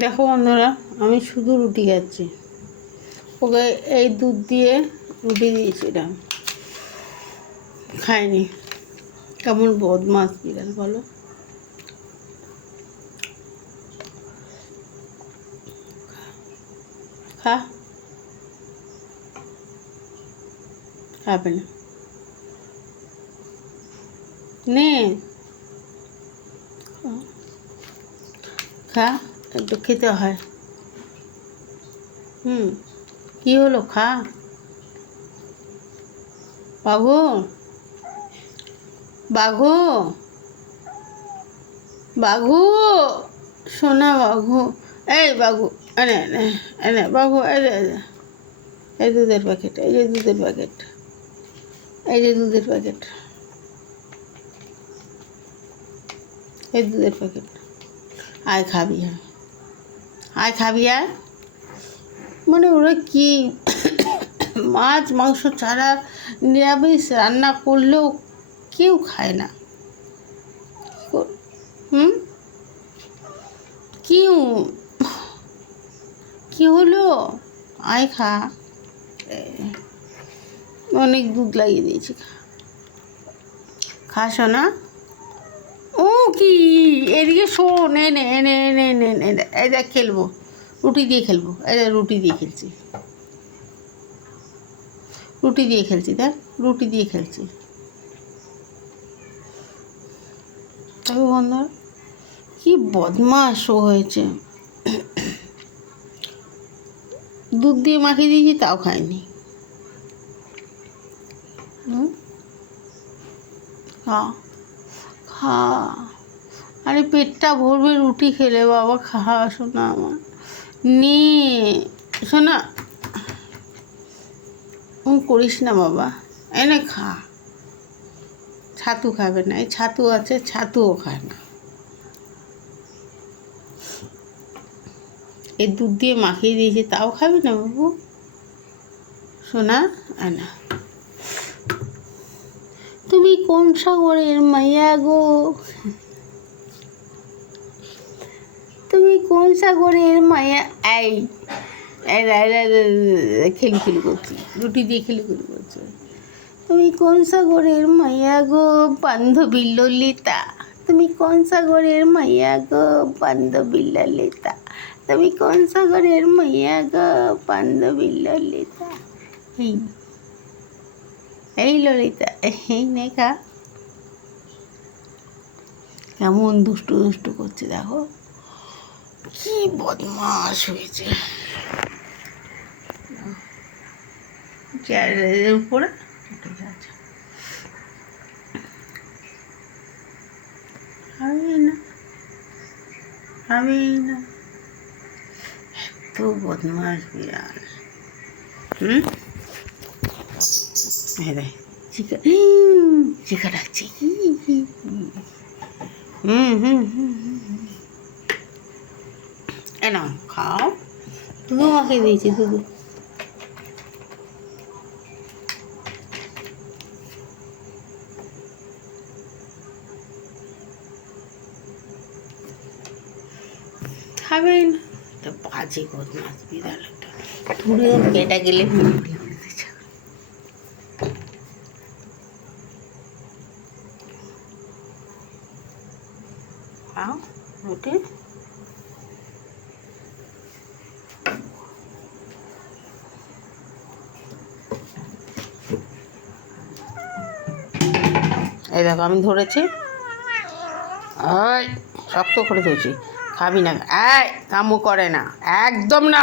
দেখো বন্ধুরা, আমি শুধু রুটি খাচ্ছি। ওকে এই দুধ দিয়ে রুটি দিয়েছিলাম খাইনি। কেমন বদমাস বিড়াল, বলো। খা। খাবে না। নে। খা। একটু খেতে হয়। হুম কি হলো খা। বাঘু বাঘু বাঘু সোনা বাঘু। এই বাঘু এনে এনে এনে বাঘু এই যে, এই দুধের প্যাকেট এই যে দুধের প্যাকেট এই যে দুধের প্যাকেট এই দুধের প্যাকেট আয় খাবি আয় আয় খাবি আয় মানে ওরা কি? মাছ মাংস ছাড়া নিরামিষ রান্না করলেও কেউ খায় না। হুম? কি কি হলো? আয় খা। অনেক দুধ লাগিয়ে দিয়েছি খা। খাস না কি? এদিকে শোন এনে এনে এনে এনে এনে এই দেখ, খেলব। রুটি দিয়ে খেলব। এই দেখ, রুটি দিয়ে খেলছি। রুটি দিয়ে খেলছি, দেখ, রুটি দিয়ে খেলছি। তবে বন্ধুরা কি বদমাস ও হয়েছে। দুধ দিয়ে মাখিয়ে দিয়েছি, তাও খায়নি খা। খা। আরে পেটটা ভরবে রুটি খেলে, বাবা খা শোনা আমার। নে, শোনা। ও করিস না, বাবা। এনে খা। ছাতু খাবে না, এই ছাতু আছে, ছাতুও খায় না। এই দুধ দিয়ে মাখিয়ে দিয়েছি, তাও খাবে না, বাবু? শোনা, আনা। তুমি কোন সাগরের মাইয়া গো তুমি কোন সাগরের মায়া? রে, খেলু খেলু করছি। রুটি দিয়ে খেলু খেলু করছে। তুমি কোন সাগরের মাইয়া গো বান্ধবী ললিতা? তুমি কোন সাগরের মাইয়া গো বান্ধবী ললিতা? তুমি কোন সাগরের মাইয়া গো বান্ধবী ললিতা? এই এই ললিতা এই নেখা। কেমন দুষ্টু দুষ্টু করছে দেখো। কি বদমাস হয়েছে। চেয়ারের উপরে? আমি না। আমি না। এত বদমাস বিড়াল। হুম? দেখ চিকা চিকা ডাকছে। হুম হুম হুম হুম। নাও খাও দুধু মাখিয়ে দিয়েছি দুধু খাবেই না তো বাজে বদমাস বিড়াল একটা গেলে মুড়ি দিতে এই দেখো, আমি ধরেছি। ওই শক্ত করে ধরেছি। খাবি না। এই, কামু করে না। একদম না।